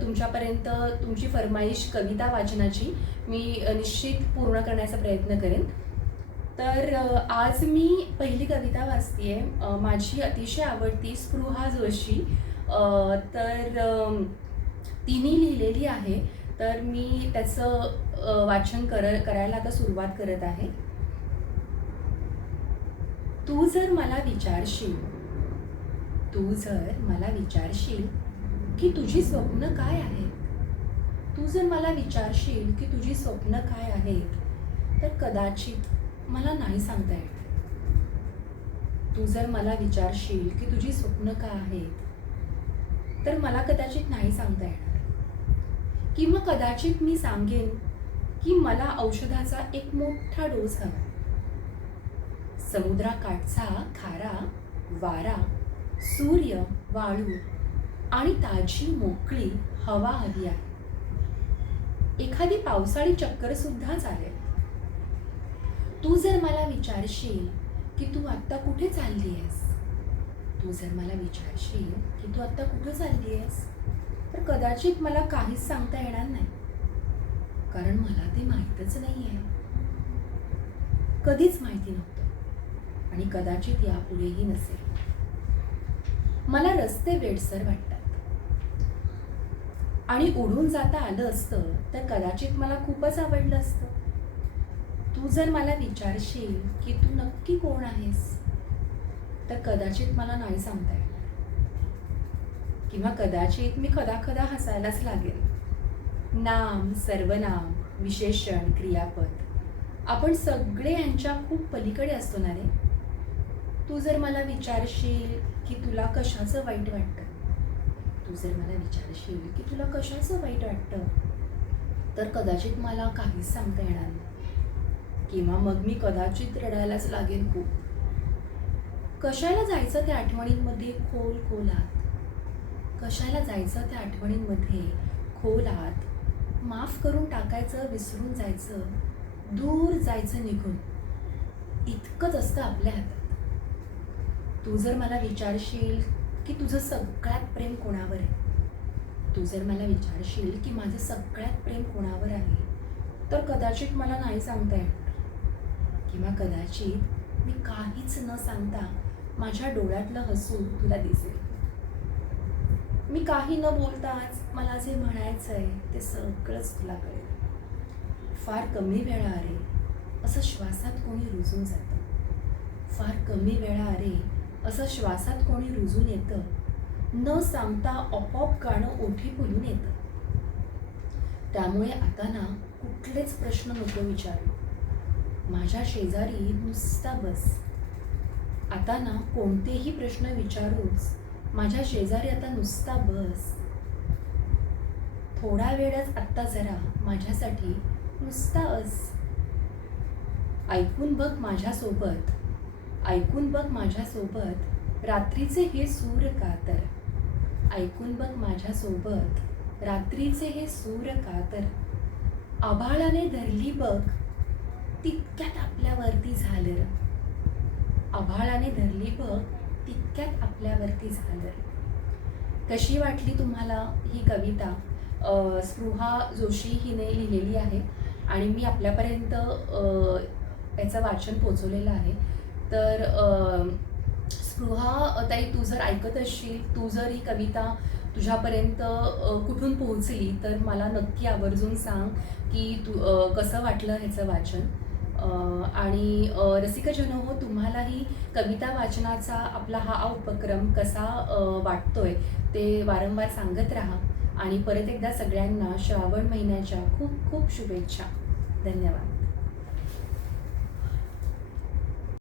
तुमच्यापर्यंत तुमची फरमाईश कविता वाचनाची मी निश्चित पूर्ण करण्याचा प्रयत्न करेन. तर आज मी पहिली कविता वाचते माझी अतिशय आवडती स्पृहा जोशी. तर तिने लिहिलेली आहे. तर मी त्याचं वाचन करायला आता सुरुवात करत आहे. तू जर मला विचारशील की तुझी स्वप्न काय आहेत, तू जर मला विचारशील की तुझी स्वप्न काय आहेत, तर कदाचित मला नाही सांगता येत. तू जर मला विचारशील की तुझी स्वप्न काय आहेत, तर मला कदाचित नाही सांगता येणार. किंवा कदाचित मी सांगेन की मला औषधाचा एक मोठा डोस हवा. समुद्राकाठचा खारा वारा, सूर्य, वाळू आणि ताजी मोकळी हवा हवी आहे. एखादी पावसाळी चक्कर सुद्धा चालेल. तू जर मला विचारशील की तू आत्ता कुठे चालली आहेस, तर कदाचित मला काहीच सांगता येणार नाही. कारण मला ते माहीतच नाही आहे. कधीच माहिती नव्हतं आणि कदाचित यापुढेही नसेल. मला रस्ते वेडसर वाटतात आणि उडून जाता आलं असतं तर कदाचित मला खूपच आवडलं असतं. तू जर मला विचारशील की तू नक्की कोण आहेस, तर कदाचित मला नाही सांगता येणार. किंवा कदाचित मी खदाखदा हसायलाच लागेल. नाम, सर्वनाम, विशेषण, क्रियापद आपण सगळे यांच्या खूप पलीकडे असतो ना रे. तू जर मला विचारशील की तुला कशाचं वाईट वाटतं, तर कदाचित मला काहीच सांगता येणार नाही. किंवा मग मी कदाचित रडायलाच लागेल खूप. कशाला जायचं त्या आठवणींमध्ये खोलात, माफ करून टाकायचं, विसरून जायचं, दूर जायचं निघून. इतकंच असतं आपल्या हातात. तू जर मला विचारशील की तुझं सगळ्यात प्रेम कोणावर आहे, की माझं सगळ्यात प्रेम कोणावर आहे, तर कदाचित मला नाही सांगता येणार. किंवा कदाचित मी काहीच न सांगता माझ्या डोळ्यातलं हसू तुला दिसेल. मी काही न बोलताच मला जे म्हणायचं आहे ते सगळंच तुला कळेल. फार कमी वेळा अरे असं श्वासात कोणी रुजून जातं. श्वासात कोणी रुजून येतं. न सांगता आपोआप गाणं ओठी फुलून येतं. त्यामुळे आता ना कुठलेच प्रश्न नको विचारू. माझ्या शेजारी नुसता बस. आता ना कोणतेही प्रश्न विचारूच, माझ्या शेजारी आता नुसता बस. थोडा वेळच आत्ता जरा माझ्यासाठी नुसता अस. ऐकून बघ माझ्यासोबत रात्रीचे हे सूर कातर. आभाळाने धरली बघ तितक्यात आपल्यावरती झालं. कशी वाटली तुम्हाला ही कविता? स्पृहा जोशी हिने लिहिलेली आहे आणि मी आपल्यापर्यंत याचं वाचन पोचवलेलं आहे. तर स्पृहा ताई, तू जर ऐकत असशील, तू जर ही कविता तुझ्यापर्यंत कुठून पोहोचली तर मला नक्की आवर्जून सांग की तू कसं वाटलं ह्याचं वाचन. आणि रसिकजन हो, तुम्हालाही कविता वाचनाचा आपला हा उपक्रम कसा वाटतोय ते वारंवार सांगत राहा. आणि परत एकदा सगळ्यांना श्रावण महिन्याच्या खूप खूप शुभेच्छा. धन्यवाद.